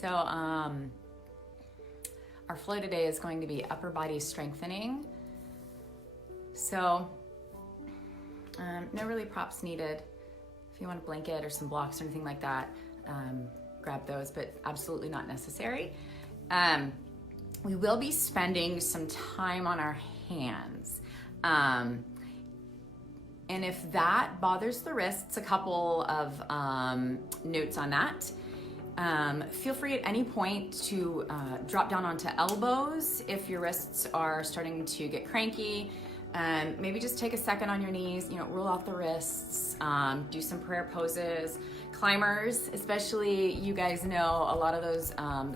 So our flow today is going to be upper body strengthening. So no really props needed. If you want a blanket or some blocks or anything like that, grab those, but absolutely not necessary. We will be spending some time on our hands. And if that bothers the wrists, a couple of notes on that. Feel free at any point to drop down onto elbows if your wrists are starting to get cranky. Maybe just take a second on your knees, roll out the wrists, do some prayer poses. Climbers, especially, you guys know a lot of those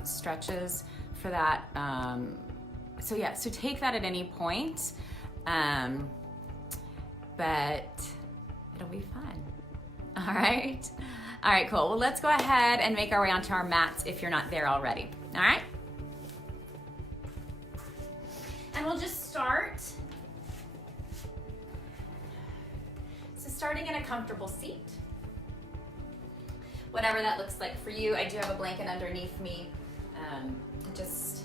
stretches for that. So take that at any point. But it'll be fun. All right, cool. Well, let's go ahead and make our way onto our mats if you're not there already. All right? And we'll just start. So starting in a comfortable seat, whatever that looks like for you. I do have a blanket underneath me. It just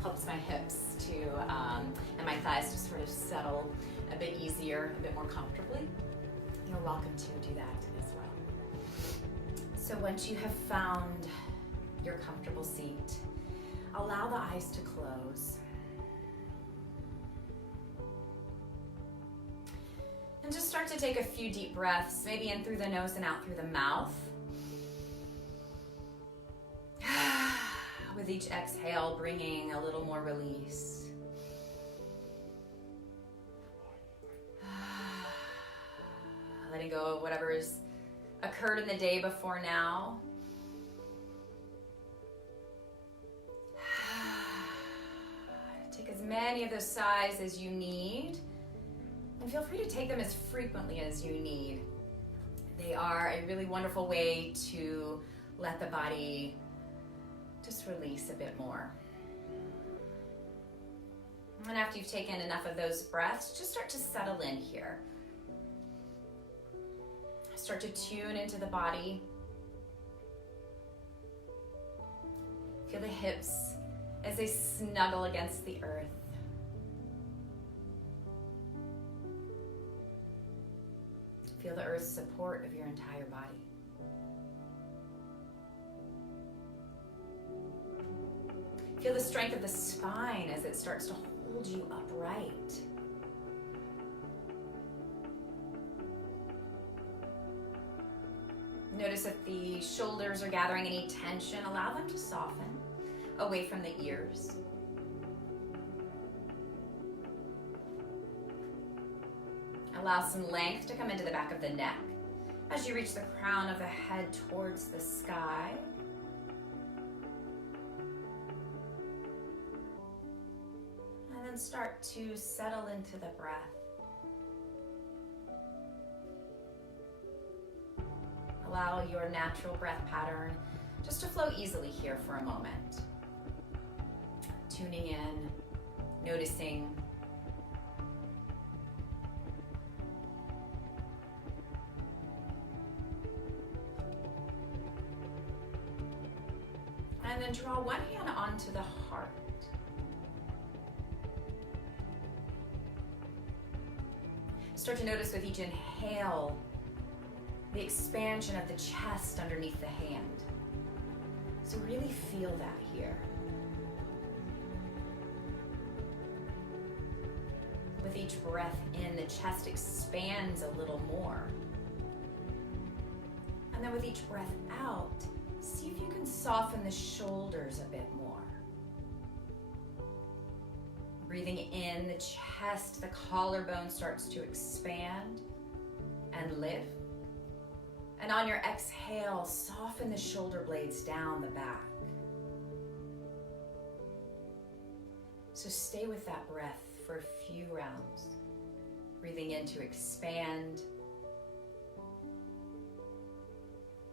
helps my hips and my thighs to sort of settle a bit easier, a bit more comfortably. You're welcome to do that as well. So once you have found your comfortable seat, allow the eyes to close. And just start to take a few deep breaths, maybe in through the nose and out through the mouth. With each exhale, bringing a little more release. Letting go of whatever's occurred in the day before now. Take as many of those sighs as you need, and feel free to take them as frequently as you need. They are a really wonderful way to let the body just release a bit more. And after you've taken enough of those breaths, just start to settle in here. Start to tune into the body. Feel the hips as they snuggle against the earth. Feel the earth's support of your entire body. Feel the strength of the spine as it starts to hold you upright. Notice if the shoulders are gathering any tension, allow them to soften away from the ears. Allow some length to come into the back of the neck as you reach the crown of the head towards the sky. And then start to settle into the breath. Allow your natural breath pattern just to flow easily here for a moment. Tuning in, noticing. And then draw one hand onto the heart. Start to notice with each inhale the expansion of the chest underneath the hand. So really feel that here. With each breath in, the chest expands a little more. And then with each breath out, see if you can soften the shoulders a bit more. Breathing in, the chest, the collarbone starts to expand and lift. And on your exhale, soften the shoulder blades down the back. So stay with that breath for a few rounds. Breathing in to expand.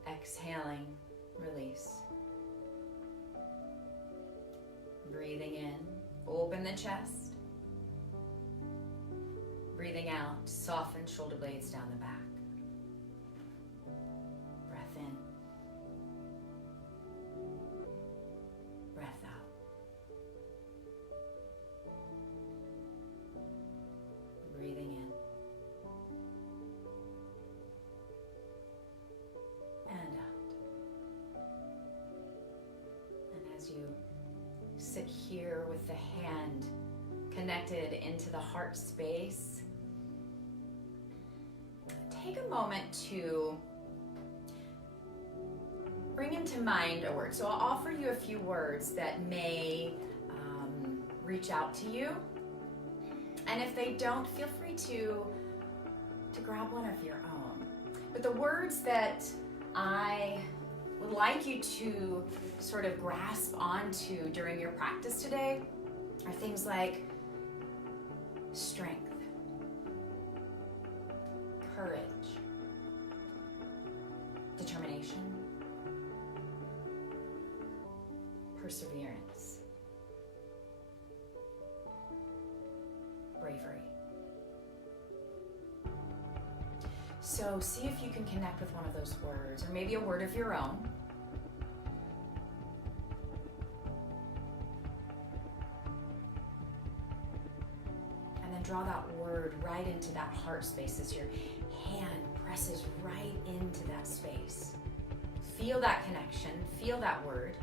Exhaling, release. Breathing in, open the chest. Breathing out, soften shoulder blades down the back. Breath in. as you sit here with the hand connected into the heart space, take a moment to bring into mind a word. So I'll offer you a few words that may reach out to you. And if they don't, feel free to grab one of your own. But the words that I would like you to sort of grasp onto during your practice today are things like strength, courage, determination, perseverance, bravery. So see if you can connect with one of those words, or maybe a word of your own. And then draw that word right into that heart space as your hand presses right into that space. Feel that connection, feel that word.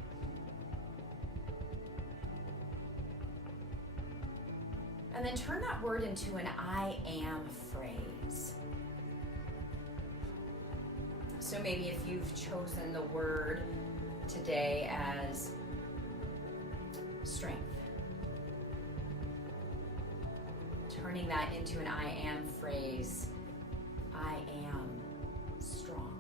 And then turn that word into an I am phrase. So maybe if you've chosen the word today as strength, turning that into an I am phrase, I am strong.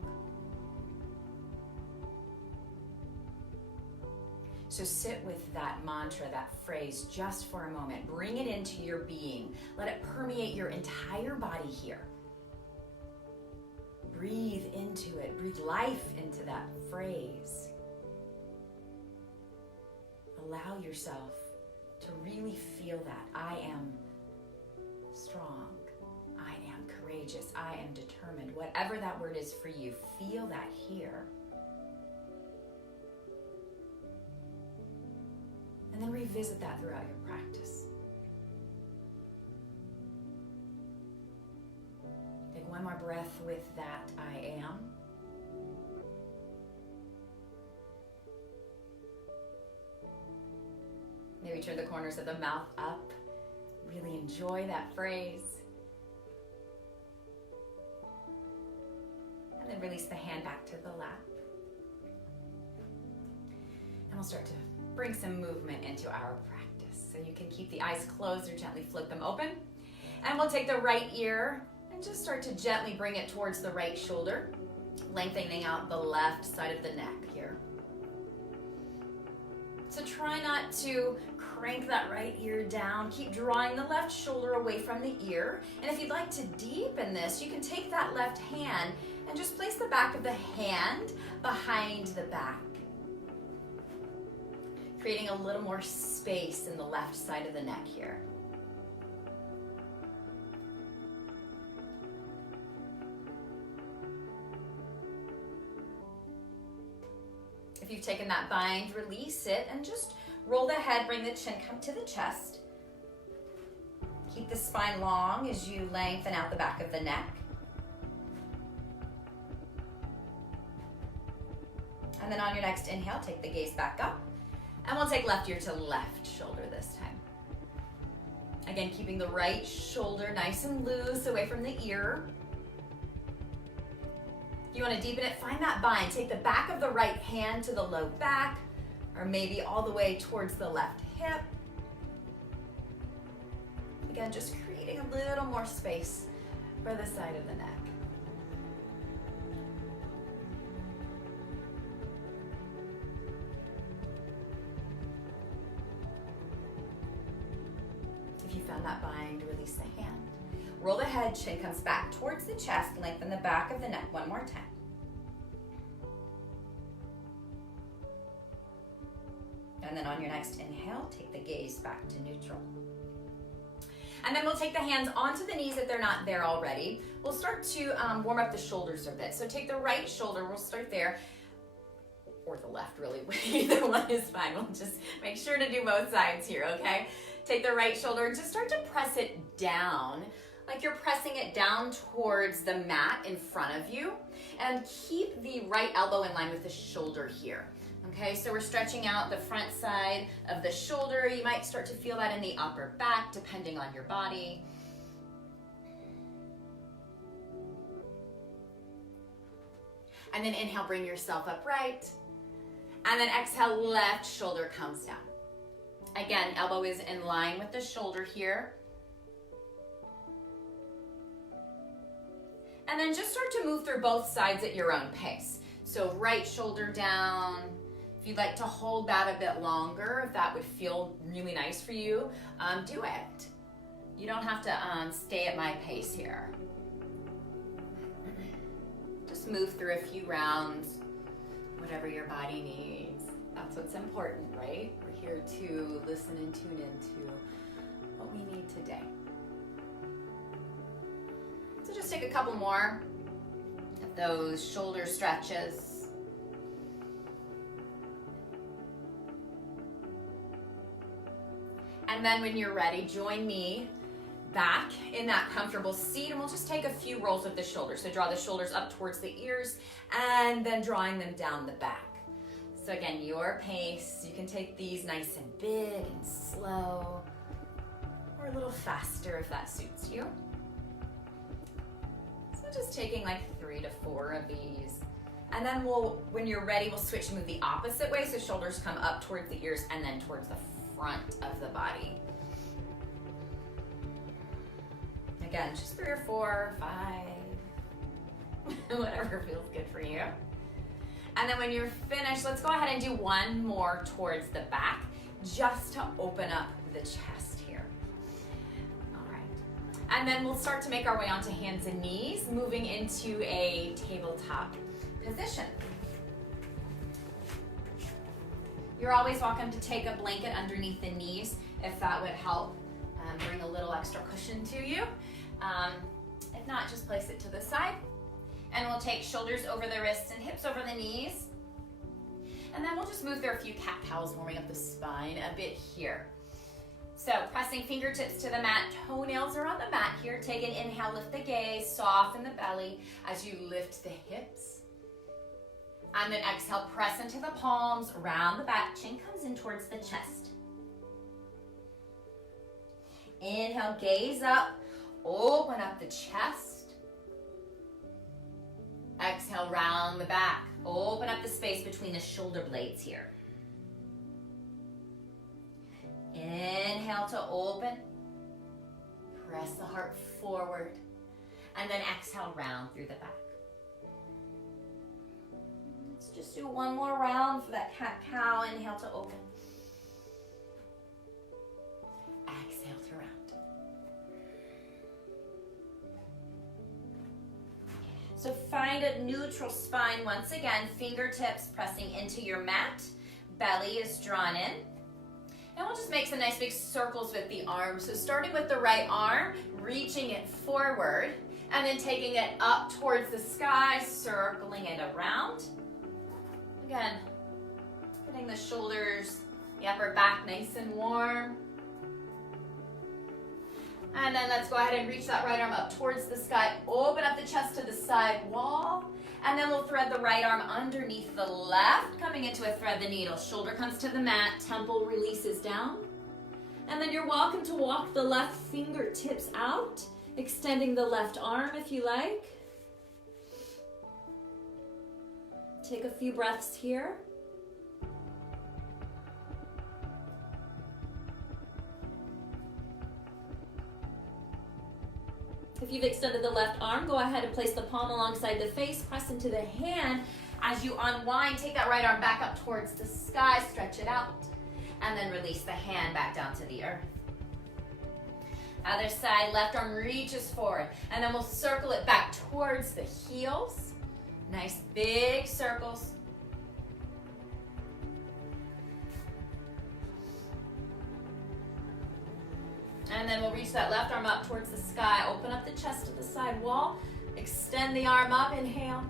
So sit with that mantra, that phrase, just for a moment. Bring it into your being. Let it permeate your entire body here. Breathe into it. Breathe life into that phrase. Allow yourself to really feel that. I am strong. I am courageous. I am determined. Whatever that word is for you, feel that here. And then revisit that throughout your practice. Take one more breath with that I am. Maybe turn the corners of the mouth up. Really enjoy that phrase. And then release the hand back to the lap. And we'll start to bring some movement into our practice. So you can keep the eyes closed or gently flip them open. And we'll take the right ear and just start to gently bring it towards the right shoulder, lengthening out the left side of the neck here. So try not to crank that right ear down. Keep drawing the left shoulder away from the ear. And if you'd like to deepen this, you can take that left hand and just place the back of the hand behind the back, creating a little more space in the left side of the neck here. If you've taken that bind, release it and just roll the head, bring the chin come to the chest. Keep the spine long as you lengthen out the back of the neck. And then on your next inhale, take the gaze back up. And we'll take left ear to left shoulder this time. Again, keeping the right shoulder nice and loose away from the ear. If you want to deepen it, find that bind. Take the back of the right hand to the low back, or maybe all the way towards the left hip. Again, just creating a little more space for the side of the neck. If you found that bind, release the hand. Roll the head, chin comes back towards the chest, lengthen the back of the neck one more time. And then on your next inhale, take the gaze back to neutral. And then we'll take the hands onto the knees if they're not there already. We'll start to warm up the shoulders a bit. So take the right shoulder, we'll start there, or the left really, either one is fine. We'll just make sure to do both sides here, okay? Take the right shoulder and just start to press it down, like you're pressing it down towards the mat in front of you. And keep the right elbow in line with the shoulder here. Okay, so we're stretching out the front side of the shoulder. You might start to feel that in the upper back, depending on your body. And then inhale, bring yourself upright. And then exhale, left shoulder comes down. Again, elbow is in line with the shoulder here. And then just start to move through both sides at your own pace. So right shoulder down. If you'd like to hold that a bit longer, if that would feel really nice for you, do it. You don't have to stay at my pace here. Just move through a few rounds, whatever your body needs. That's what's important, right? We're here to listen and tune into what we need today. So just take a couple more of those shoulder stretches. And then when you're ready, join me back in that comfortable seat, and we'll just take a few rolls of the shoulders. So draw the shoulders up towards the ears and then drawing them down the back. So again, your pace. You can take these nice and big and slow, or a little faster if that suits you. So just taking like 3 to 4 of these. And then when you're ready, we'll switch and move the opposite way. So shoulders come up towards the ears and then towards the front of the body. Again, just 3 or 4, 5, whatever feels good for you. And then when you're finished, let's go ahead and do one more towards the back, just to open up the chest here. All right. And then we'll start to make our way onto hands and knees, moving into a tabletop position. You're always welcome to take a blanket underneath the knees if that would help bring a little extra cushion to you. If not, just place it to the side. And we'll take shoulders over the wrists and hips over the knees. And then we'll just move through a few cat-cows, warming up the spine a bit here. So pressing fingertips to the mat, toenails are on the mat here. Take an inhale, lift the gaze, soften the belly as you lift the hips. And then exhale, press into the palms, round the back, chin comes in towards the chest. Inhale, gaze up, open up the chest. Exhale, round the back. Open up the space between the shoulder blades here. Inhale to open. Press the heart forward. And then exhale, round through the back. Let's just do one more round for that cat-cow. Inhale to open. Exhale to round. So find a neutral spine once again, fingertips pressing into your mat, belly is drawn in. And we'll just make some nice big circles with the arms. So starting with the right arm, reaching it forward, and then taking it up towards the sky, circling it around. Again, getting the shoulders, the upper back nice and warm. And then let's go ahead and reach that right arm up towards the sky. Open up the chest to the side wall. And then we'll thread the right arm underneath the left, coming into a thread the needle. Shoulder comes to the mat, temple releases down. And then you're welcome to walk the left fingertips out, extending the left arm if you like. Take a few breaths here. If you've extended the left arm, go ahead and place the palm alongside the face, press into the hand. As you unwind, take that right arm back up towards the sky, stretch it out, and then release the hand back down to the earth. Other side, left arm reaches forward, and then we'll circle it back towards the heels. Nice big circles. And then we'll reach that left arm up towards the sky. Open up the chest to the side wall. Extend the arm up, inhale.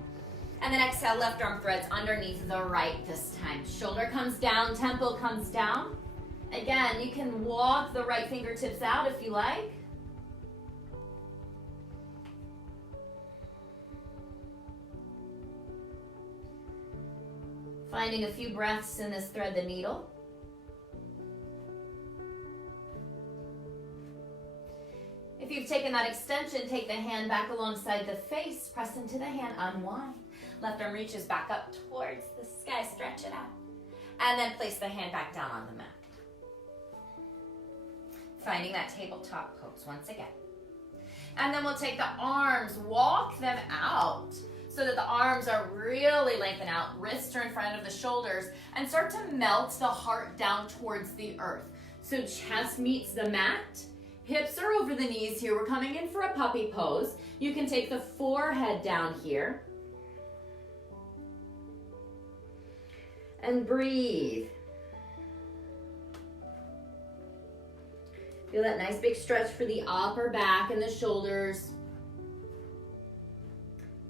And then exhale, left arm threads underneath the right this time. Shoulder comes down, temple comes down. Again, you can walk the right fingertips out if you like. Finding a few breaths in this thread the needle. If you've taken that extension, take the hand back alongside the face, press into the hand, unwind. Left arm reaches back up towards the sky, stretch it out. And then place the hand back down on the mat. Finding that tabletop pose once again. And then we'll take the arms, walk them out so that the arms are really lengthened out, wrists are in front of the shoulders, and start to melt the heart down towards the earth. So chest meets the mat, hips are over the knees here. We're coming in for a puppy pose. You can take the forehead down here. And breathe. Feel that nice big stretch for the upper back and the shoulders.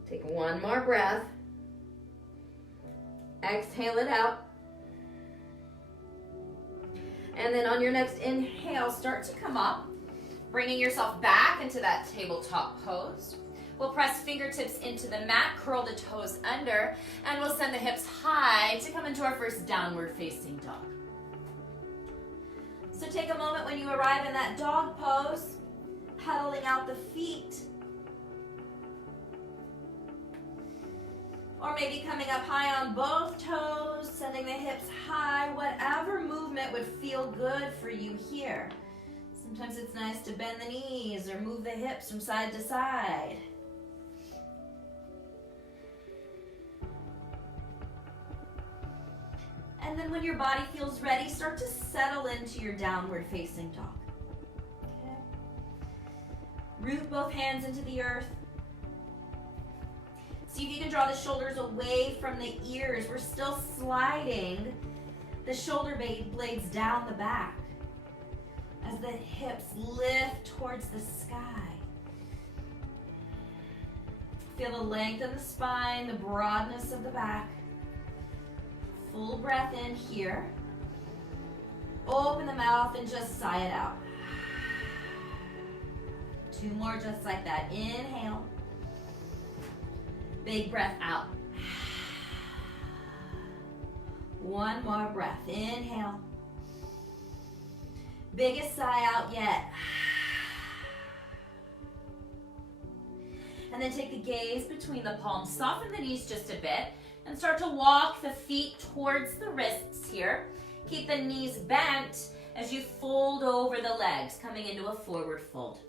Take one more breath. Exhale it out. And then on your next inhale, start to come up, bringing yourself back into that tabletop pose. We'll press fingertips into the mat, curl the toes under, and we'll send the hips high to come into our first downward facing dog. So take a moment when you arrive in that dog pose, pedaling out the feet. Or maybe coming up high on both toes, sending the hips high, whatever movement would feel good for you here. Sometimes it's nice to bend the knees or move the hips from side to side. And then when your body feels ready, start to settle into your downward facing dog. Okay. Root both hands into the earth. See if you can draw the shoulders away from the ears. We're still sliding the shoulder blades down the back as the hips lift towards the sky. Feel the length of the spine, the broadness of the back. Full breath in here. Open the mouth and just sigh it out. 2 more just like that. Inhale. Big breath out. 1 more breath. Inhale. Biggest sigh out yet. And then take the gaze between the palms. Soften the knees just a bit. And start to walk the feet towards the wrists here. Keep the knees bent as you fold over the legs, coming into a forward fold.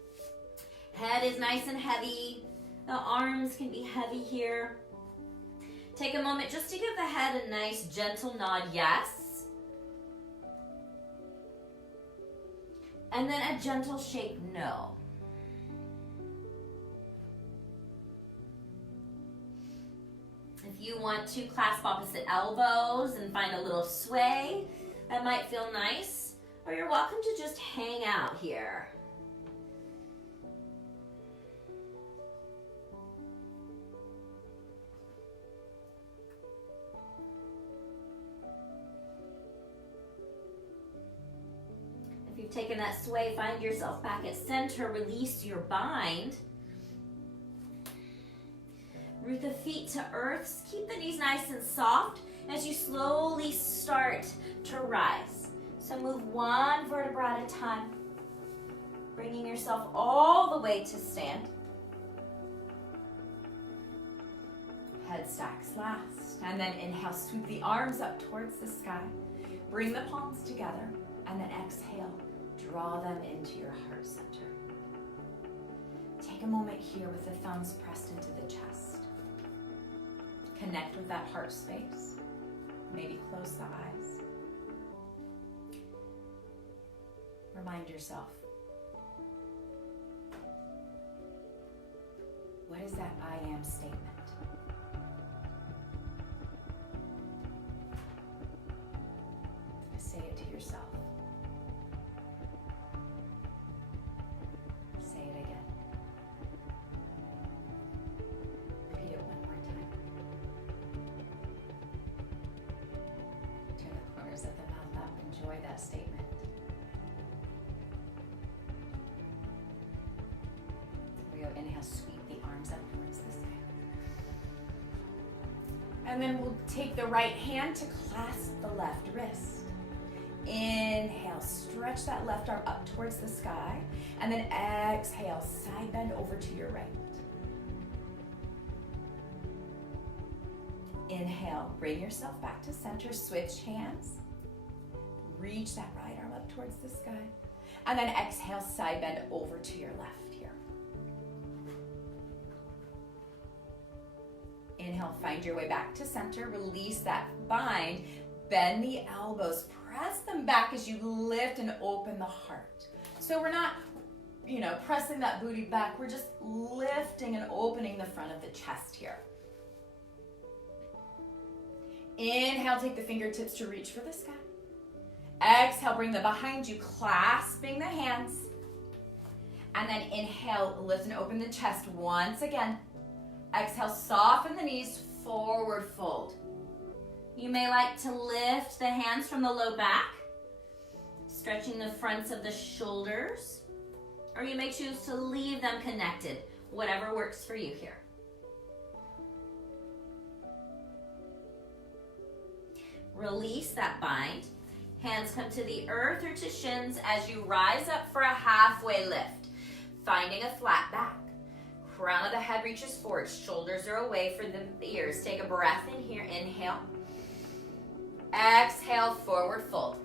Head is nice and heavy. The arms can be heavy here. Take a moment just to give the head a nice gentle nod, yes. And then a gentle shake, no. If you want to clasp opposite elbows and find a little sway, that might feel nice. Or you're welcome to just hang out here. If you've taken that sway, find yourself back at center, release your bind. Root the feet to earth. Keep the knees nice and soft as you slowly start to rise. So move 1 vertebra at a time, bringing yourself all the way to stand. Head stacks last. And then inhale, sweep the arms up towards the sky. Bring the palms together. And then exhale, draw them into your heart center. Take a moment here with the thumbs pressed into the chest. Connect with that heart space. Maybe close the eyes. Remind yourself, what is that I am statement? Say it to yourself. Say it again. Repeat it 1 more time. Turn the corners of the mouth up. Enjoy that statement. Here we go. Inhale, sweep the arms up towards the sky. And then we'll take the right hand to clasp the left wrist. Inhale, stretch that left arm up towards the sky. And then exhale, side bend over to your right. Inhale, bring yourself back to center, switch hands. Reach that right arm up towards the sky. And then exhale, side bend over to your left here. Inhale, find your way back to center, release that bind, bend the elbows, press them back as you lift and open the heart. So we're not, pressing that booty back, we're just lifting and opening the front of the chest here. Inhale, take the fingertips to reach for the sky. Exhale, bring them behind you, clasping the hands. And then inhale, lift and open the chest once again. Exhale, soften the knees, forward fold. You may like to lift the hands from the low back, stretching the fronts of the shoulders, or you may choose to leave them connected, whatever works for you here. Release that bind. Hands come to the earth or to shins as you rise up for a halfway lift, finding a flat back. Crown of the head reaches forward, shoulders are away for the ears. Take a breath in here, inhale. Exhale, forward fold.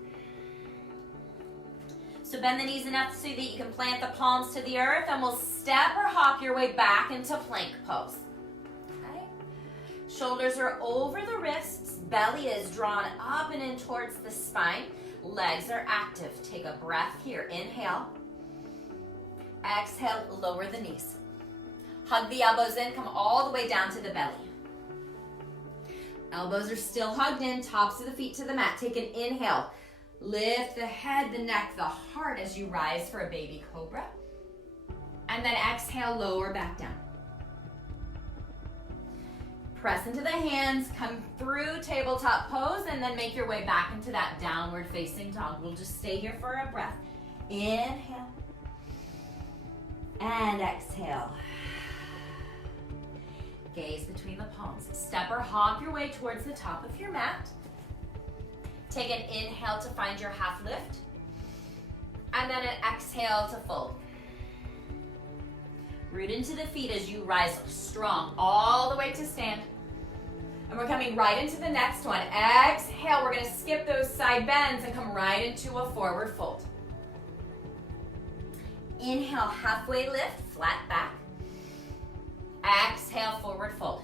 So bend the knees enough so that you can plant the palms to the earth, and we'll step or hop your way back into plank pose. Okay? Shoulders are over the wrists, belly is drawn up and in towards the spine. Legs are active. Take a breath here, inhale. Exhale, lower the knees. Hug the elbows in, come all the way down to the belly. Elbows are still hugged in, tops of the feet to the mat. Take an inhale. Lift the head, the neck, the heart as you rise for a baby cobra. And then exhale, lower back down. Press into the hands, come through tabletop pose, and then make your way back into that downward facing dog. We'll just stay here for a breath. Inhale. And exhale. Gaze between the palms. Step or hop your way towards the top of your mat. Take an inhale to find your half lift. And then an exhale to fold. Root into the feet as you rise strong all the way to stand. And we're coming right into the next one. Exhale, we're gonna skip those side bends and come right into a forward fold. Inhale, halfway lift, flat back. Exhale, forward fold.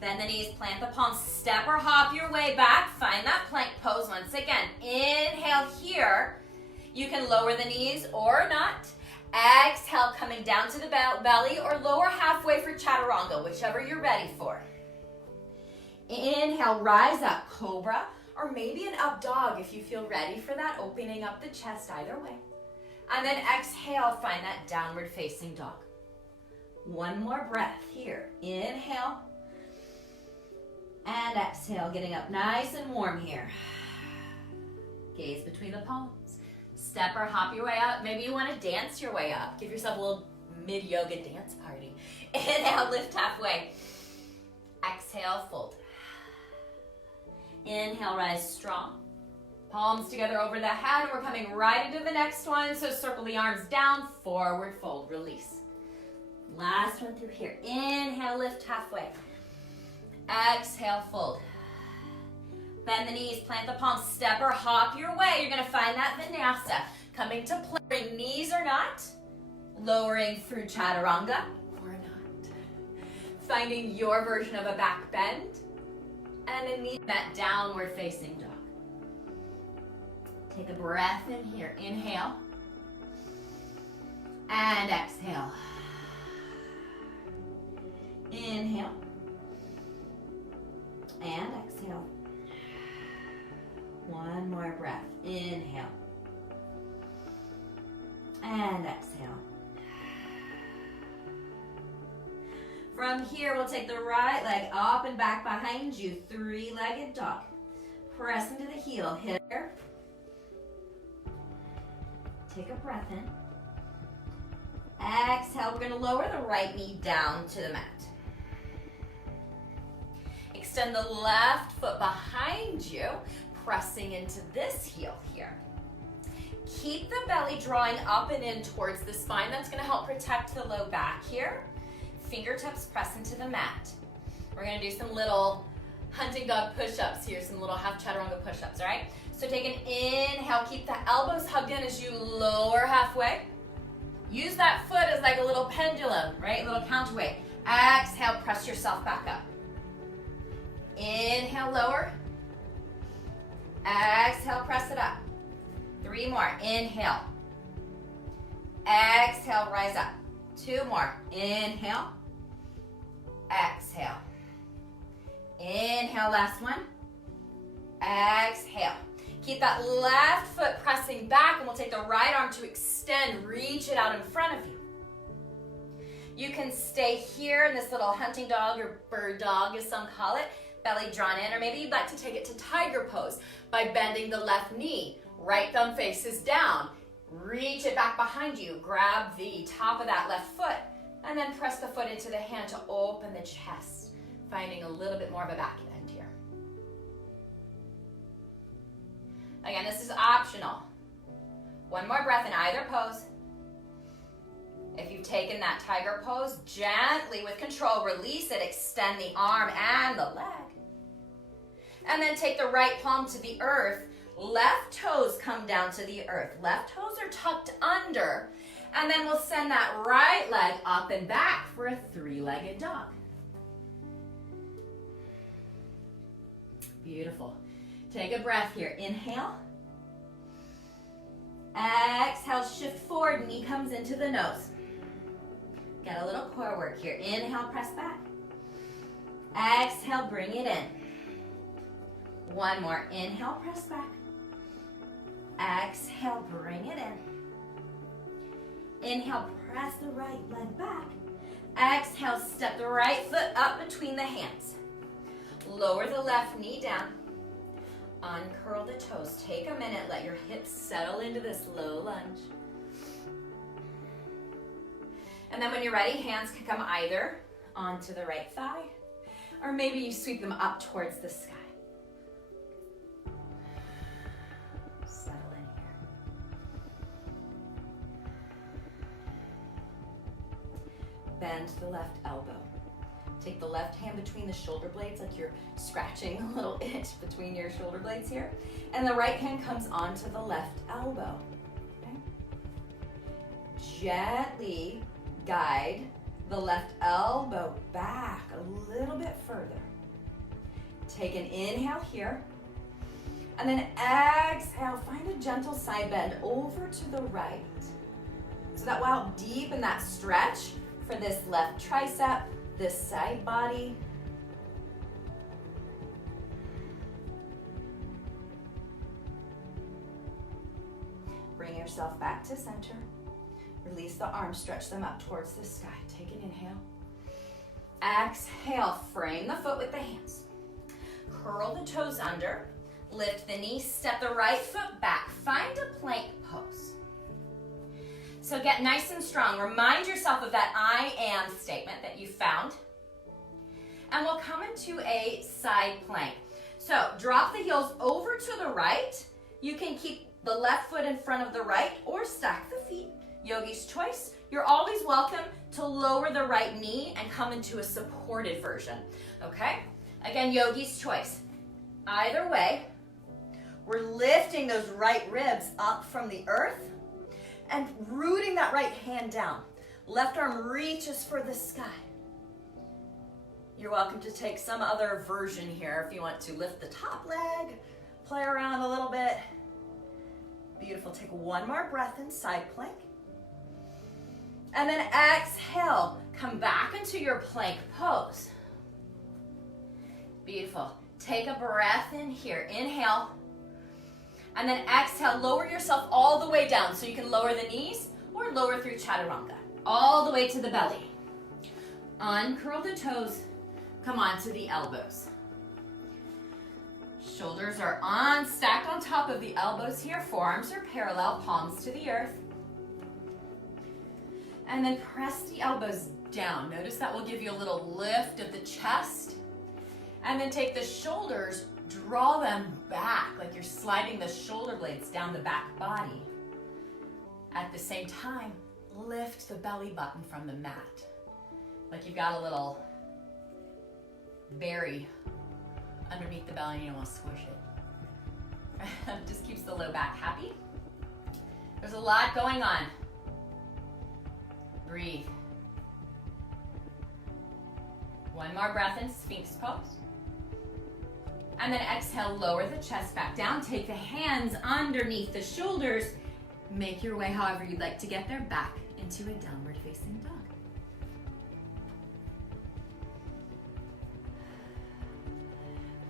Bend the knees, plant the palms, step or hop your way back. Find that plank pose once again. Inhale here. You can lower the knees or not. Exhale, coming down to the belly or lower halfway for chaturanga, whichever you're ready for. Inhale, rise up, cobra, or maybe an up dog if you feel ready for that, opening up the chest either way. And then exhale, find that downward facing dog. One more breath here. Inhale. And exhale, getting up nice and warm here. Gaze between the palms. Step or hop your way up. Maybe you want to dance your way up. Give yourself a little mid-yoga dance party. Inhale, lift halfway. Exhale, fold. Inhale, rise strong. Palms together over the head. We're coming right into the next one. So circle the arms down, forward fold, release. Last one through here. Inhale, lift halfway. Exhale, fold. Bend the knees, plant the palms, step or hop your way. You're gonna find that vinyasa. Coming to plank, knees or not. Lowering through chaturanga or not. Finding your version of a back bend. And then meet that downward facing dog. Take a breath in here. Inhale. And exhale. Inhale. And exhale. One more breath. Inhale. And exhale. From here, we'll take the right leg up and back behind you. Three-legged dog. Press into the heel. Hip here. Take a breath in. Exhale. We're going to lower the right knee down to the mat. extend the left foot behind you, pressing into this heel here. Keep the belly drawing up and in towards the spine. That's going to help protect the low back here. Fingertips press into the mat. We're going to do some little hunting dog push-ups here, some little half chaturanga push-ups, all right? So take an inhale, keep the elbows hugged in as you lower halfway. Use that foot as like a little pendulum, right? A little counterweight. Exhale, press yourself back up. Inhale, lower. Exhale, press it up. 3 more. Inhale. Exhale, rise up. 2 more. Inhale. Exhale. Inhale, last one. Exhale. Keep that left foot pressing back, and we'll take the right arm to extend. Reach it out in front of you. You can stay here in this little hunting dog or bird dog, as some call it, belly drawn in, or maybe you'd like to take it to tiger pose by bending the left knee. Right thumb faces down. Reach it back behind you. Grab the top of that left foot, and then press the foot into the hand to open the chest, finding a little bit more of a back bend here. Again, this is optional. 1 more breath in either pose. If you've taken that tiger pose, gently with control, release it, extend the arm and the leg. And then take the right palm to the earth. Left toes come down to the earth. Left toes are tucked under. And then we'll send that right leg up and back for a 3-legged dog. Beautiful. Take a breath here. Inhale. Exhale, shift forward, knee comes into the nose. Get a little core work here. Inhale, press back. Exhale, bring it in. 1 more. Inhale, press back. Exhale, bring it in. Inhale, press the right leg back. Exhale, step the right foot up between the hands. Lower the left knee down. Uncurl the toes. Take a minute, let your hips settle into this low lunge. And then when you're ready, hands can come either onto the right thigh, or maybe you sweep them up towards the sky. Settle in here. Bend the left elbow. Take the left hand between the shoulder blades like you're scratching a little itch between your shoulder blades here. And the right hand comes onto the left elbow. Okay? Gently guide the left elbow back a little bit further. Take an inhale here. And then exhale, find a gentle side bend over to the right. So that we'll help deepen that stretch for this left tricep, this side body. Bring yourself back to center. Release the arms, stretch them up towards the sky. Take an inhale. Exhale, frame the foot with the hands. Curl the toes under. Lift the knee, step the right foot back. Find a plank pose. So get nice and strong. Remind yourself of that I am statement that you found. And we'll come into a side plank. So drop the heels over to the right. You can keep the left foot in front of the right or stack the feet. Yogi's choice. You're always welcome to lower the right knee and come into a supported version. Okay? Again, yogi's choice. Either way, we're lifting those right ribs up from the earth and rooting that right hand down. Left arm reaches for the sky. You're welcome to take some other version here if you want to lift the top leg, play around a little bit. Beautiful. Take 1 more breath in side plank. And then exhale, come back into your plank pose. Beautiful. Take a breath in here. Inhale. And then exhale, lower yourself all the way down. So you can lower the knees or lower through chaturanga. All the way to the belly. Uncurl the toes. Come onto the elbows. Shoulders are stacked on top of the elbows here. Forearms are parallel, palms to the earth. And then press the elbows down. Notice that will give you a little lift of the chest. And then take the shoulders, draw them back like you're sliding the shoulder blades down the back body. At the same time, lift the belly button from the mat. Like you've got a little berry underneath the belly and you don't want to squish it. Just keeps the low back happy. There's a lot going on. Breathe. One more breath in Sphinx pose. And then exhale, lower the chest back down. Take the hands underneath the shoulders. Make your way however you'd like to get there, back into a downward facing dog.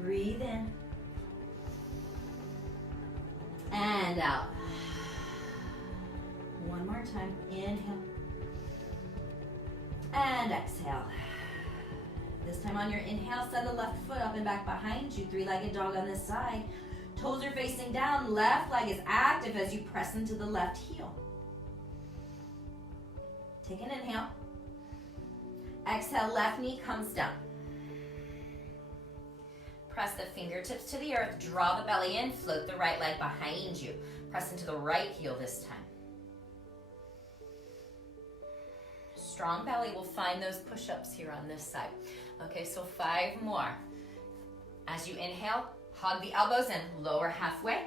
Breathe in. And out. One more time. Inhale. And exhale. This time on your inhale, send the left foot up and back behind you. Three-legged dog on this side. Toes are facing down. Left leg is active as you press into the left heel. Take an inhale. Exhale, left knee comes down. Press the fingertips to the earth. Draw the belly in. Float the right leg behind you. Press into the right heel this time. Strong belly will find those push-ups here on this side. Okay, so 5 more. As you inhale, hug the elbows in, lower halfway.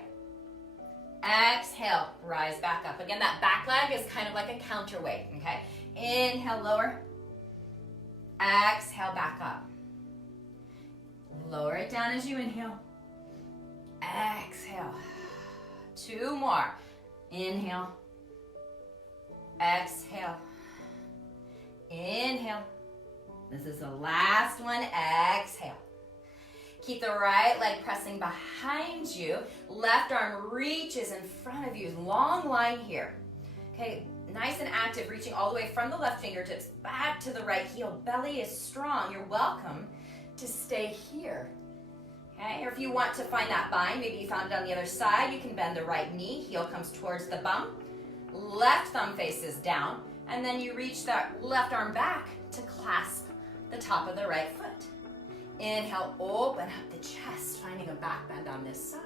Exhale, rise back up. Again, that back leg is kind of like a counterweight, okay? Inhale, lower. Exhale, back up. Lower it down as you inhale. Exhale. 2 more. Inhale. Exhale. Inhale. This is the last one. Exhale. Keep the right leg pressing behind you. Left arm reaches in front of you. Long line here. Okay, nice and active, reaching all the way from the left fingertips back to the right heel. Belly is strong. You're welcome to stay here. Okay, or if you want to find that bind, maybe you found it on the other side, you can bend the right knee. Heel comes towards the bum. Left thumb faces down. And then you reach that left arm back to clasp the top of the right foot. Inhale, open up the chest, finding a back bend on this side.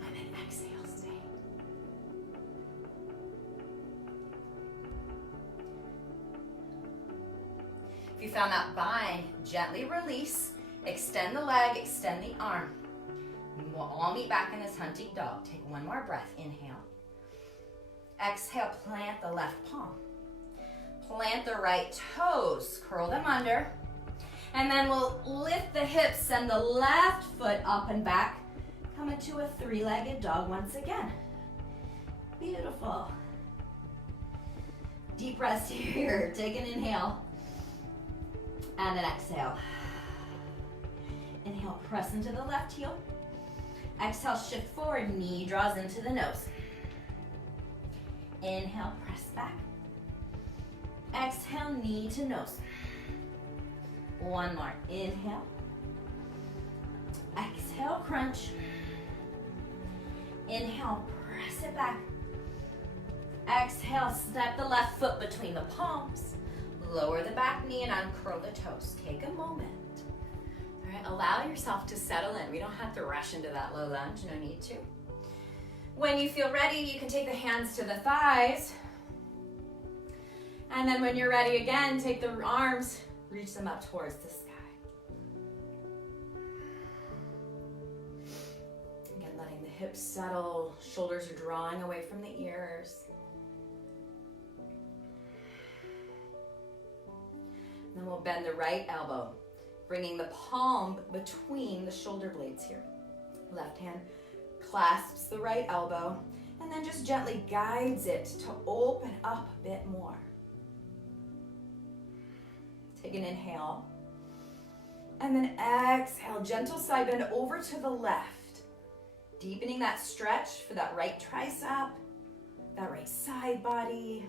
And then exhale, stay. If you found that bind, gently release. Extend the leg, extend the arm. We'll all meet back in this hunting dog. Take one more breath. Inhale. Exhale, plant the left palm. Plant the right toes, curl them under. And then we'll lift the hips, send the left foot up and back. Come into a 3-legged dog once again. Beautiful. Deep rest here. Take an inhale. And an exhale. Inhale, press into the left heel. Exhale, shift forward, knee draws into the nose. Inhale, press back. Exhale, knee to nose. One more. Inhale. Exhale, crunch. Inhale, press it back. Exhale, step the left foot between the palms. Lower the back knee and uncurl the toes. Take a moment. All right, allow yourself to settle in. We don't have to rush into that low lunge, no need to. When you feel ready, you can take the hands to the thighs. And then when you're ready again, take the arms, reach them up towards the sky. Again, letting the hips settle, shoulders are drawing away from the ears. And then we'll bend the right elbow, bringing the palm between the shoulder blades here. Left hand clasps the right elbow, and then just gently guides it to open up a bit more. Take an inhale, and then exhale, gentle side bend over to the left, deepening that stretch for that right tricep, that right side body.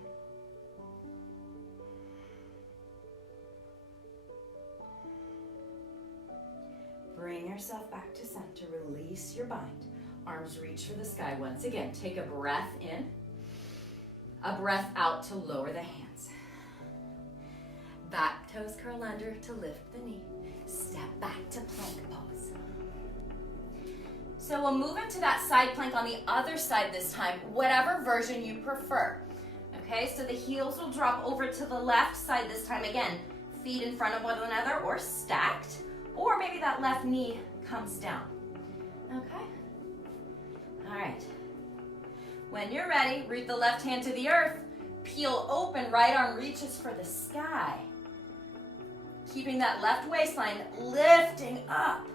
Bring yourself back to center, release your bind. Arms reach for the sky once again. Take a breath in, a breath out to lower the hands. Back toes curl under to lift the knee. Step back to So we'll move into that side plank on the other side this time, whatever version you prefer. Okay, so the heels will drop over to the left side this time. Again, feet in front of one another or stacked, or maybe that left knee comes down. Okay? All right. When you're ready, root the left hand to the earth, peel open, right arm reaches for the sky. Keeping that left waistline lifting up.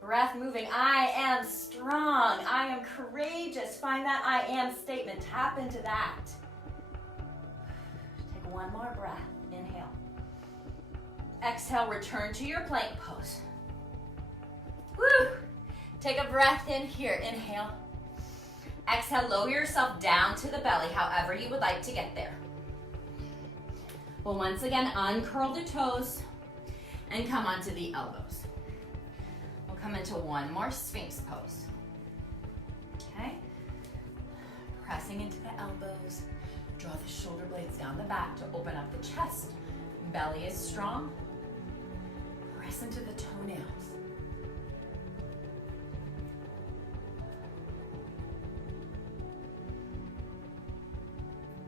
Breath moving. I am strong. I am courageous. Find that I am statement. Tap into that. Take one more breath. Inhale. Exhale, return to your plank pose. Woo! Take a breath in here. Inhale. Exhale, lower yourself down to the belly, however you would like to get there. We'll once again uncurl the toes and come onto the elbows. Come into one more Sphinx pose. Okay? Pressing into the elbows. Draw the shoulder blades down the back to open up the chest. Belly is strong. Press into the toenails.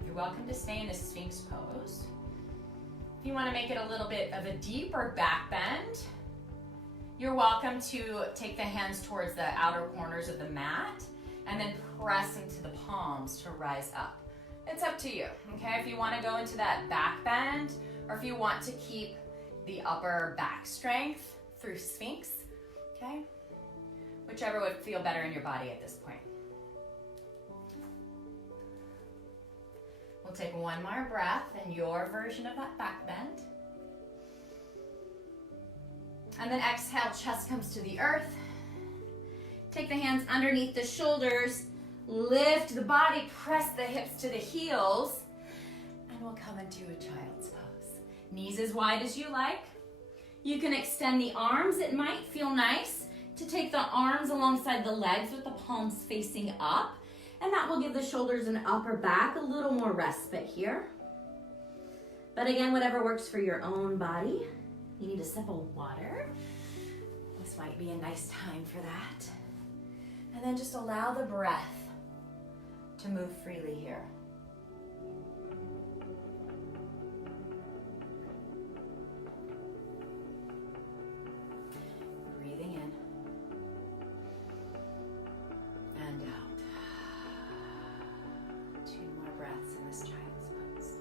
You're welcome to stay in a Sphinx pose. If you want to make it a little bit of a deeper back bend, you're welcome to take the hands towards the outer corners of the mat and then press into the palms to rise up. It's up to you, okay? If you want to go into that back bend, or if you want to keep the upper back strength through Sphinx, okay? Whichever would feel better in your body at this point. We'll take one more breath in your version of that back bend. And then exhale, chest comes to the earth. Take the hands underneath the shoulders, lift the body, press the hips to the heels, and we'll come into a child's pose. Knees as wide as you like. You can extend the arms. It might feel nice to take the arms alongside the legs with the palms facing up, and that will give the shoulders and upper back a little more respite here. But again, whatever works for your own body. You need a sip of water. This might be a nice time for that. And then just allow the breath to move freely here. Breathing in and out. 2 more breaths in this child's pose.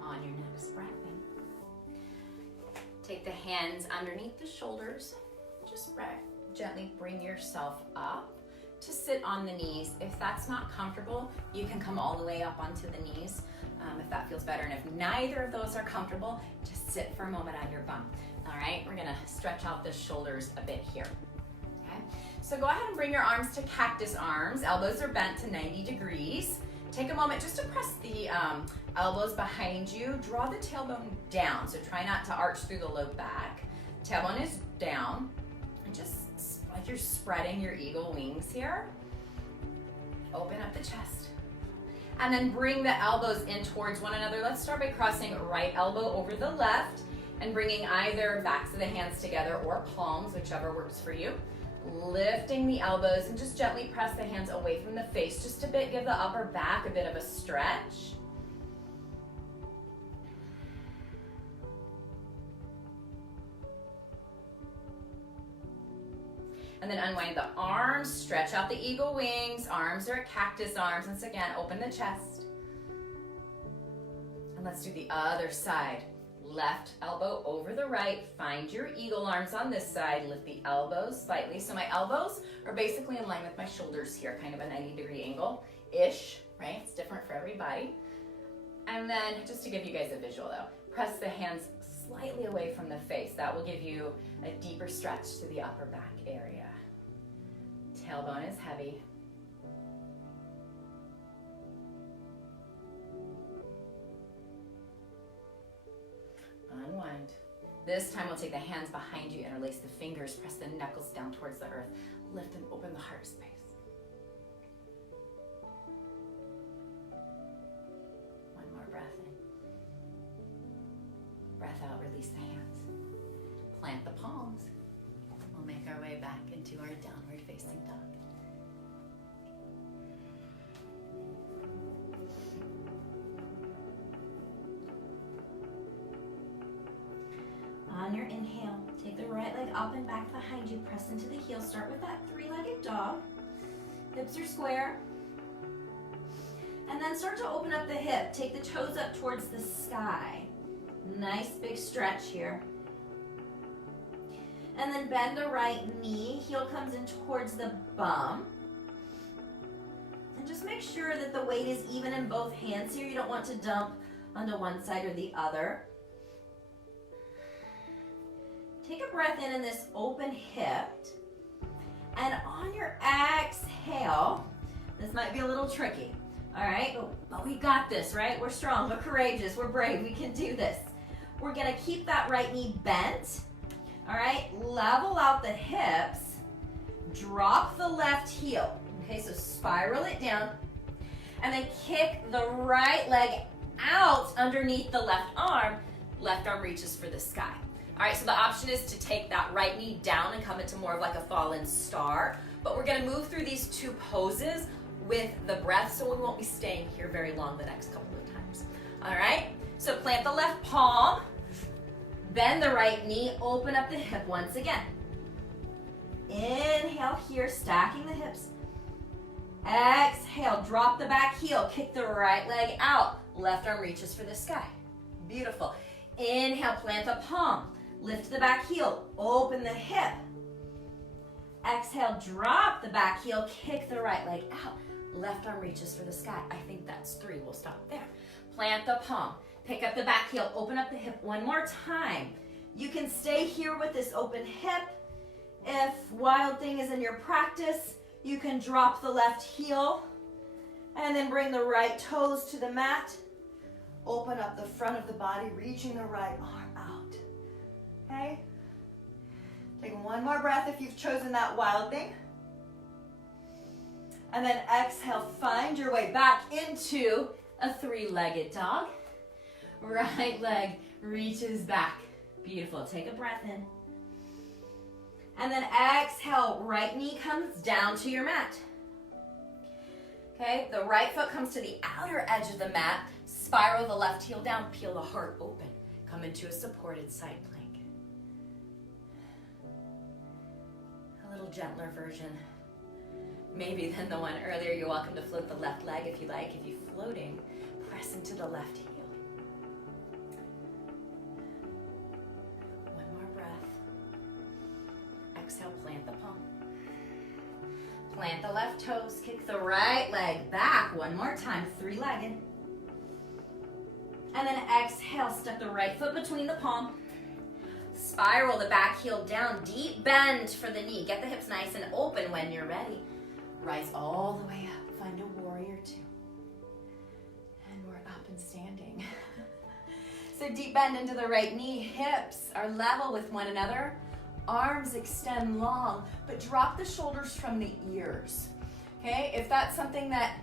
On your next breath in, take the hands underneath the shoulders. Just gently bring yourself up to sit on the knees. If that's not comfortable, you can come all the way up onto the knees if that feels better. And if neither of those are comfortable, just sit for a moment on your bum. All right, we're gonna stretch out the shoulders a bit here. Okay, so go ahead and bring your arms to cactus arms. Elbows are bent to 90 degrees. Take a moment just to press the elbows behind you. Draw the tailbone down, so try not to arch through the low back. Tailbone is down, and just like you're spreading your eagle wings here. Open up the chest. And then bring the elbows in towards one another. Let's start by crossing right elbow over the left and bringing either backs of the hands together or palms, whichever works for you. Lifting the elbows and just gently press the hands away from the face just a bit. Give the upper back a bit of a stretch. And then unwind the arms, stretch out the eagle wings. Arms are cactus arms. Once again, open the chest. And let's do the other side. Left elbow over the right. Find your eagle arms on this side. Lift the elbows slightly. So my elbows are basically in line with my shoulders here, kind of a 90-degree angle-ish, right? It's different for everybody. And then, just to give you guys a visual though, press the hands slightly away from the face. That will give you a deeper stretch to the upper back area. Tailbone is heavy. Unwind. This time we'll take the hands behind you, interlace the fingers, press the knuckles down towards the earth. Lift and open the heart space. One more breath in. Breath out, release the hands. Plant the palms. We'll make our way back into our downward facing dog. On your inhale, take the right leg up and back behind you. Press into the heel. Start with that three-legged dog. Hips are square. And then start to open up the hip. Take the toes up towards the sky. Nice big stretch here. And then bend the right knee. Heel comes in towards the bum. And just make sure that the weight is even in both hands here. You don't want to dump onto one side or the other. Take a breath in this open hip. And on your exhale, this might be a little tricky. All right, but we got this, right? We're strong, we're courageous, we're brave, we can do this. We're gonna keep that right knee bent. All right, level out the hips. Drop the left heel. Okay, so spiral it down. And then kick the right leg out underneath the left arm. Left arm reaches for the sky. All right, so the option is to take that right knee down and come into more of like a fallen star. But we're gonna move through these two poses with the breath, so we won't be staying here very long the next couple of times. All right, so plant the left palm, bend the right knee, open up the hip once again. Inhale here, stacking the hips. Exhale, drop the back heel, kick the right leg out. Left arm reaches for the sky. Beautiful. Inhale, plant the palm. Lift the back heel, open the hip. Exhale, drop the back heel, kick the right leg out. Left arm reaches for the sky. I think that's 3, we'll stop there. Plant the palm, pick up the back heel, open up the hip one more time. You can stay here with this open hip. If Wild Thing is in your practice, you can drop the left heel and then bring the right toes to the mat. Open up the front of the body, reaching the right arm out. Okay? Take one more breath if you've chosen that Wild Thing. And then exhale, find your way back into a three-legged dog. Right leg reaches back. Beautiful. Take a breath in. And then exhale, right knee comes down to your mat. Okay, the right foot comes to the outer edge of the mat. Spiral the left heel down, peel the heart open. Come into a supported side plank. A little gentler version, maybe than the one earlier. You're welcome to float the left leg if you like. If you're floating, press into the left heel. One more breath. Exhale, plant the palm. Plant the left toes, kick the right leg back one more time, three-legged. And then exhale, step the right foot between the palm. Spiral the back heel down, deep bend for the knee. Get the hips nice and open when you're ready. Rise all the way up, find a warrior 2. And we're up and standing. So deep bend into the right knee, hips are level with one another. Arms extend long, but drop the shoulders from the ears. Okay, if that's something that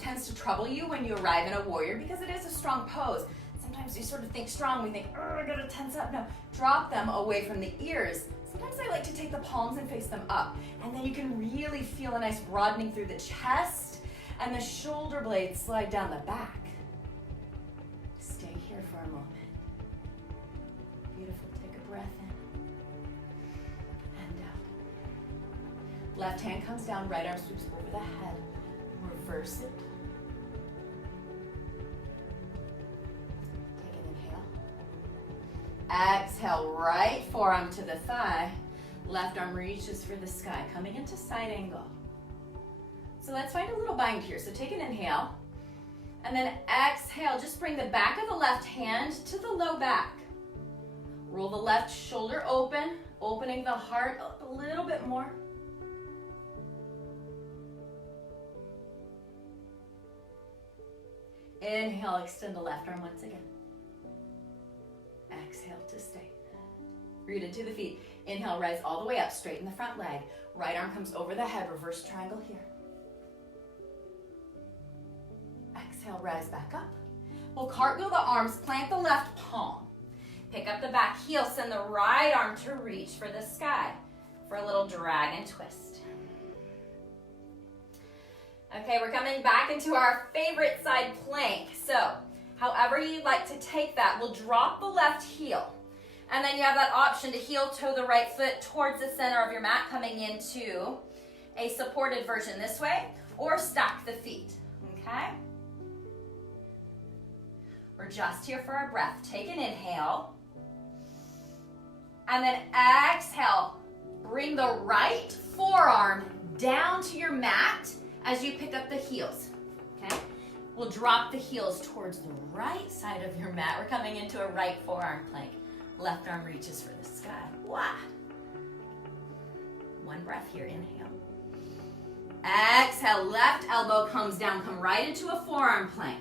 tends to trouble you when you arrive in a warrior, because it is a strong pose. Sometimes we sort of think strong, we think, oh, I gotta tense up. No, drop them away from the ears. Sometimes I like to take the palms and face them up, and then you can really feel a nice broadening through the chest, and the shoulder blades slide down the back. Stay here for a moment. Beautiful, take a breath in, and out. Left hand comes down, right arm sweeps over the head. Reverse it. Take an inhale. Exhale, right forearm to the thigh. Left arm reaches for the sky, coming into side angle. So let's find a little bind here. So take an inhale. And then exhale, just bring the back of the left hand to the low back. Roll the left shoulder open, opening the heart up a little bit more. Inhale, extend the left arm once again. Exhale to stay. rooted to the feet. Inhale, rise all the way up, straighten the front leg. Right arm comes over the head, reverse triangle here. Exhale, rise back up. We'll cartwheel the arms, plant the left palm. Pick up the back heel, send the right arm to reach for the sky for a little dragon twist. Okay, we're coming back into our favorite side plank. So, however you'd like to take that, we'll drop the left heel. And then you have that option to heel toe the right foot towards the center of your mat, coming into a supported version this way, or stack the feet, okay? We're just here for our breath. Take an inhale. And then exhale. Bring the right forearm down to your mat as you pick up the heels, okay? We'll drop the heels towards the right side of your mat. We're coming into a right forearm plank. Left arm reaches for the sky. Wow. One breath here, inhale. Exhale, left elbow comes down, come right into a forearm plank.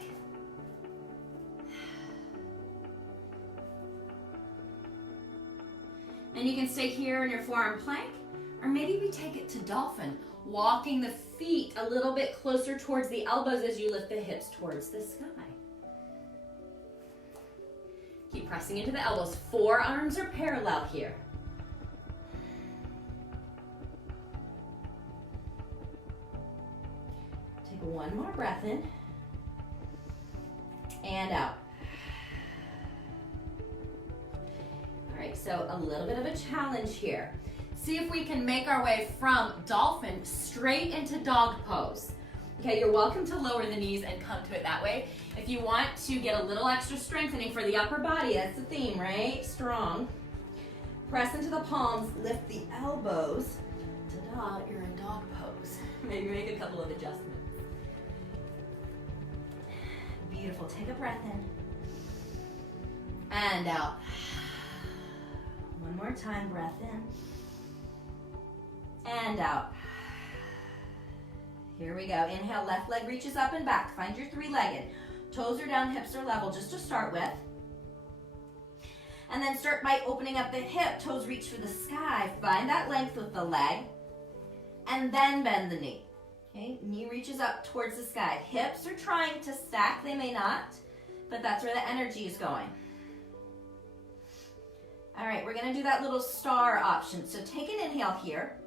And you can stay here in your forearm plank, or maybe we take it to dolphin, walking the feet a little bit closer towards the elbows as you lift the hips towards the sky. Keep pressing into the elbows. Forearms are parallel here. Take one more breath in and out. All right, so a little bit of a challenge here. See if we can make our way from dolphin straight into dog pose. Okay, you're welcome to lower the knees and come to it that way. If you want to get a little extra strengthening for the upper body, that's the theme, right? Strong. Press into the palms, lift the elbows. Ta-da, you're in dog pose. Maybe make a couple of adjustments. Beautiful, take a breath in. And out. One more time, breath in. And out. Here we go. Inhale, left leg reaches up and back. Find your three-legged. Toes are down, hips are level, just to start with. And then start by opening up the hip. Toes reach for the sky. Find that length with the leg. And then bend the knee. Okay, knee reaches up towards the sky. Hips are trying to stack. They may not, but that's where the energy is going. All right, we're gonna do that little star option. So take an inhale here.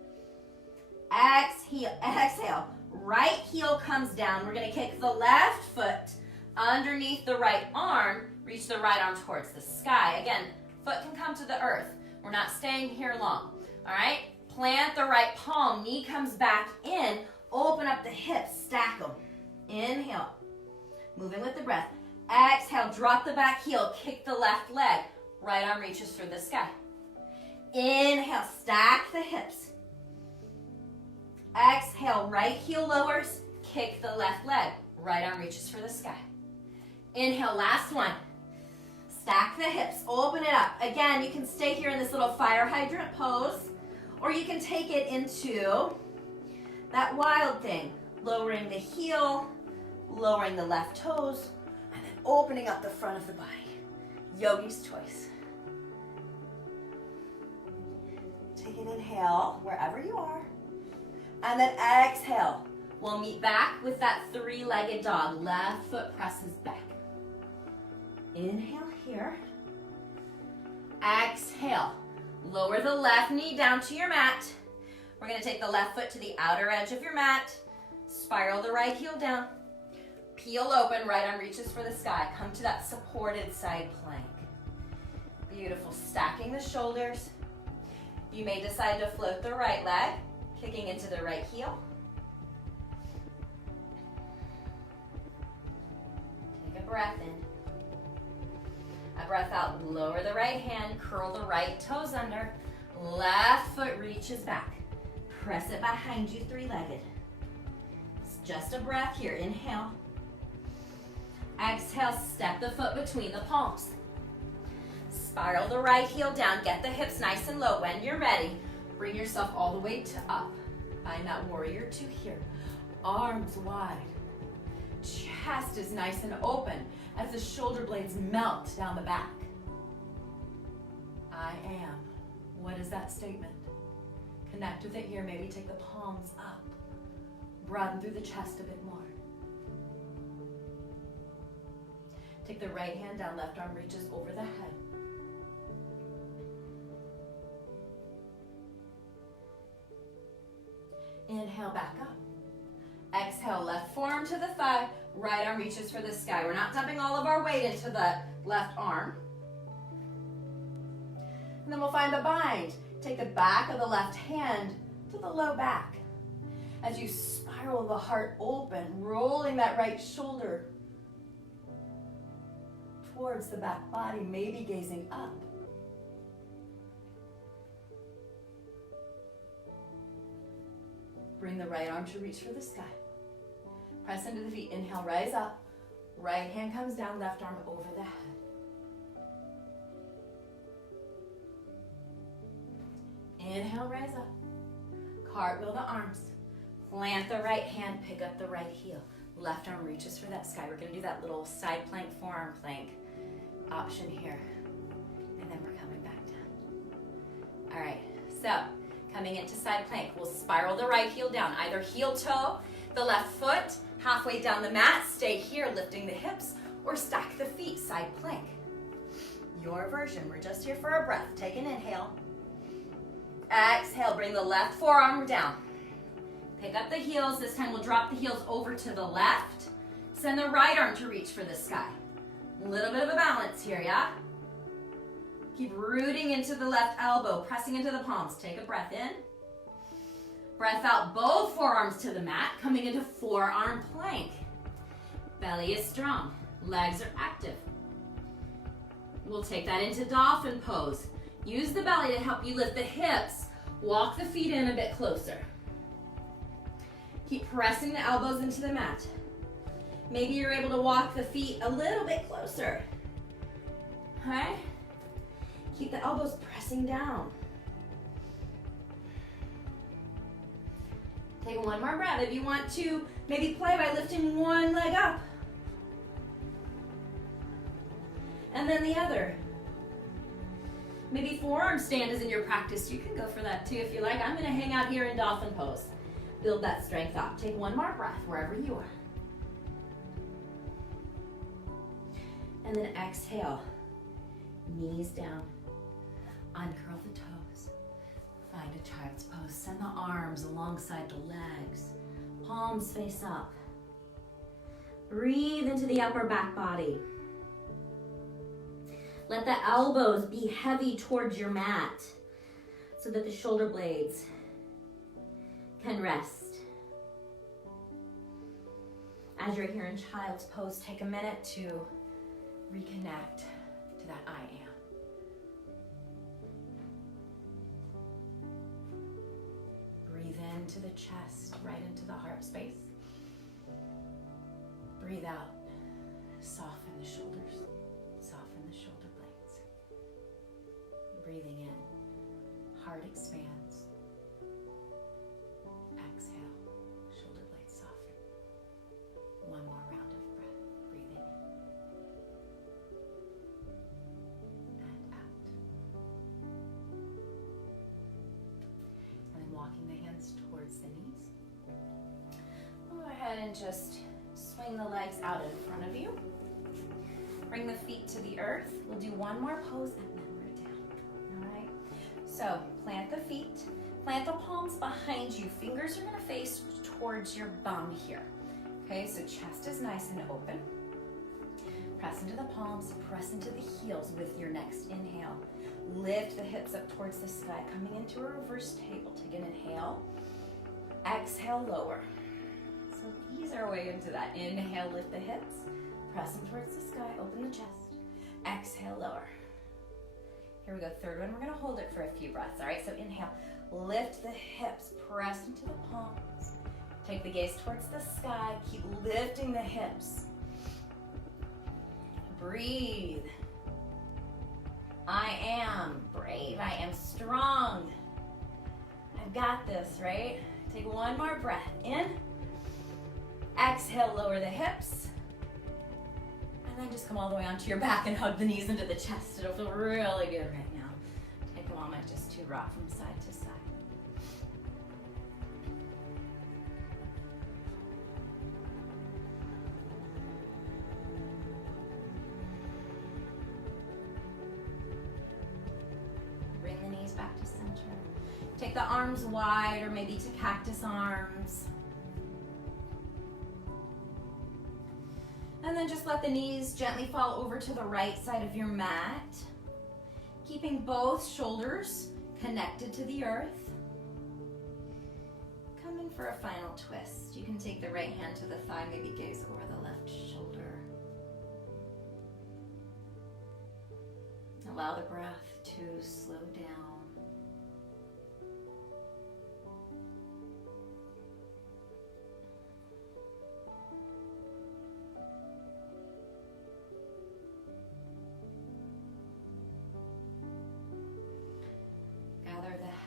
Exhale. Right heel comes down. We're gonna kick the left foot underneath the right arm. Reach the right arm towards the sky. Again, foot can come to the earth. We're not staying here long. All right, plant the right palm. Knee comes back in. Open up the hips, stack them. Inhale, moving with the breath. Exhale, drop the back heel, kick the left leg. Right arm reaches for the sky. Inhale, stack the hips. Exhale, right heel lowers, kick the left leg. Right arm reaches for the sky. Inhale, last one. Stack the hips, open it up. Again, you can stay here in this little fire hydrant pose, or you can take it into that wild thing. Lowering the heel, lowering the left toes, and then opening up the front of the body. Yogi's choice. Take an inhale wherever you are. And then exhale. We'll meet back with that three-legged dog. Left foot presses back. Inhale here. Exhale. Lower the left knee down to your mat. We're going to take the left foot to the outer edge of your mat. Spiral the right heel down. Peel open, right arm reaches for the sky. Come to that supported side plank. Beautiful. Stacking the shoulders. You may decide to float the right leg, kicking into the right heel. Take a breath in. A breath out. Lower the right hand, curl the right toes under. Left foot reaches back. Press it behind you, three-legged. It's just a breath here. Inhale. Exhale, step the foot between the palms. Spiral the right heel down. Get the hips nice and low. When you're ready, bring yourself all the way to up. Find that warrior two here. Arms wide. Chest is nice and open as the shoulder blades melt down the back. I am. What is that statement? Connect with it here. Maybe take the palms up. Broaden through the chest a bit more. Take the right hand down, left arm reaches over the head. Inhale, back up. Exhale, left forearm to the thigh, right arm reaches for the sky. We're not dumping all of our weight into the left arm. And then we'll find the bind. Take the back of the left hand to the low back. As you spiral the heart open, rolling that right shoulder towards the back body, maybe gazing up. Bring the right arm to reach for the sky. Press into the feet. Inhale, rise up. Right hand comes down, left arm over the head. Inhale, rise up. Cartwheel the arms. Plant the right hand, pick up the right heel. Left arm reaches for that sky. We're gonna do that little side plank, forearm plank option here. And then we're coming back down. All right, so coming into side plank, we'll spiral the right heel down, either heel toe, the left foot, halfway down the mat, stay here lifting the hips, or stack the feet, side plank. Your version, we're just here for a breath. Take an inhale. Exhale, bring the left forearm down. Pick up the heels. This time we'll drop the heels over to the left. Send the right arm to reach for the sky. A little bit of a balance here, yeah? Keep rooting into the left elbow, pressing into the palms. Take a breath in. Breath out, both forearms to the mat, coming into forearm plank. Belly is strong, legs are active. We'll take that into dolphin pose. Use the belly to help you lift the hips. Walk the feet in a bit closer. Keep pressing the elbows into the mat. Maybe you're able to walk the feet a little bit closer. Okay? Keep the elbows pressing down. Take one more breath. If you want to, maybe play by lifting one leg up. And then the other. Maybe forearm stand is in your practice. You can go for that too if you like. I'm gonna hang out here in dolphin pose. Build that strength up. Take one more breath wherever you are. And then exhale. Knees down. Uncurl the toes. Find a child's pose. Send the arms alongside the legs. Palms face up. Breathe into the upper back body. Let the elbows be heavy towards your mat so that the shoulder blades can rest. As you're here in child's pose, take a minute to reconnect to that I am. Breathe into the chest, right into the heart space. Breathe out, soften the shoulders, soften the shoulder blades. Breathing in, heart expands. Exhale, shoulder blades soften. One more round of breath, breathing in and out. And then walking the hands towards the knees. Go ahead and just swing the legs out in front of you. Bring the feet to the earth. We'll do one more pose and then we're down. All right? So plant the feet. Plant the palms behind you. Fingers are gonna face towards your bum here. Okay, so chest is nice and open. Press into the palms, press into the heels with your next inhale. Lift the hips up towards the sky, coming into a reverse table. Take an inhale. Exhale, lower. So ease our way into that. Inhale, lift the hips. Press them towards the sky, open the chest. Exhale, lower. Here we go, third one. We're gonna hold it for a few breaths, all right? So inhale, lift the hips, press into the palms. Take the gaze towards the sky, keep lifting the hips. Breathe. I am brave, I am strong. I've got this, right? Take one more breath in. Exhale, lower the hips. And then just come all the way onto your back and hug the knees into the chest. It'll feel really good right now. Take a moment. not just too raw from side to side. Bring the knees back to center. Take the arms wide or maybe to cactus arms. And then just let the knees gently fall over to the right side of your mat, keeping both shoulders connected to the earth. Come in for a final twist. You can take the right hand to the thigh, maybe gaze over the left shoulder. Allow the breath to slow down.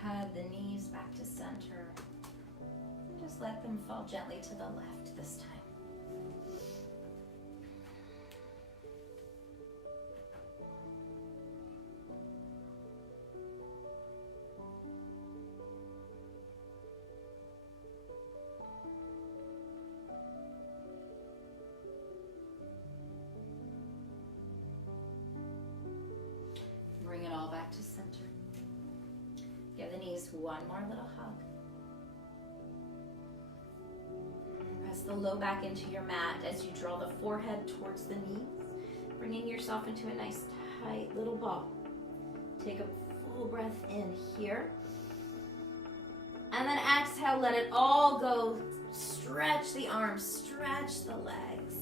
Head, the knees back to center. Just let them fall gently to the left this time. Bring it all back to center. Give the knees one more little hug. Press the low back into your mat as you draw the forehead towards the knees, bringing yourself into a nice tight little ball. Take a full breath in here. And then exhale, let it all go. Stretch the arms, stretch the legs.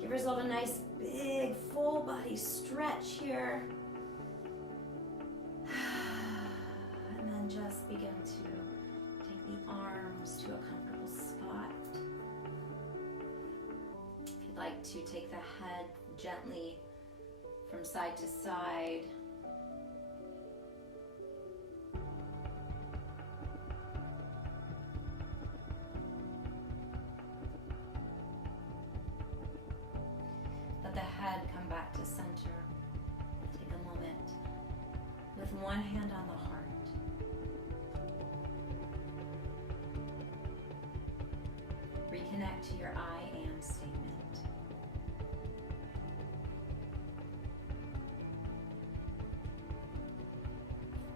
Give yourself a nice big full body stretch here. Just begin to take the arms to a comfortable spot. If you'd like to take the head gently from side to side. Let the head come back to center. Take a moment with one hand on the heart. Reconnect to your I am statement.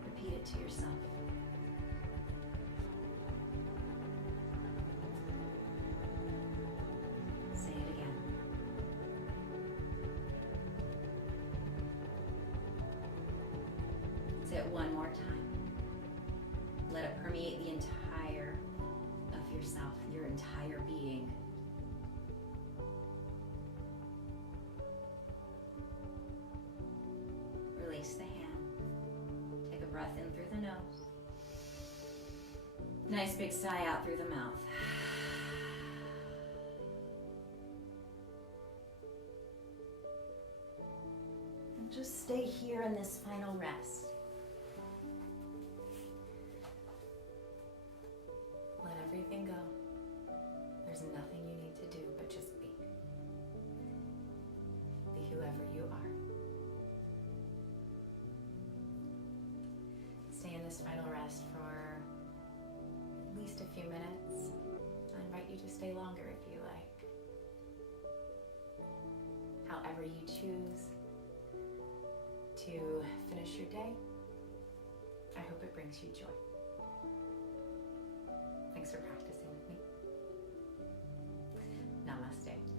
Repeat it to yourself. Say it again. Say it one more time. Let it permeate the entire of yourself, your entire being. Release the hand. Take a breath in through the nose. Nice big sigh out through the mouth. And just stay here in this final rest. Let everything go. There's nothing you need to do but just be. Be whoever you are. Stay in this final rest for at least a few minutes. I invite you to stay longer if you like. However you choose to finish your day, I hope it brings you joy. Thanks for practicing with me. Namaste.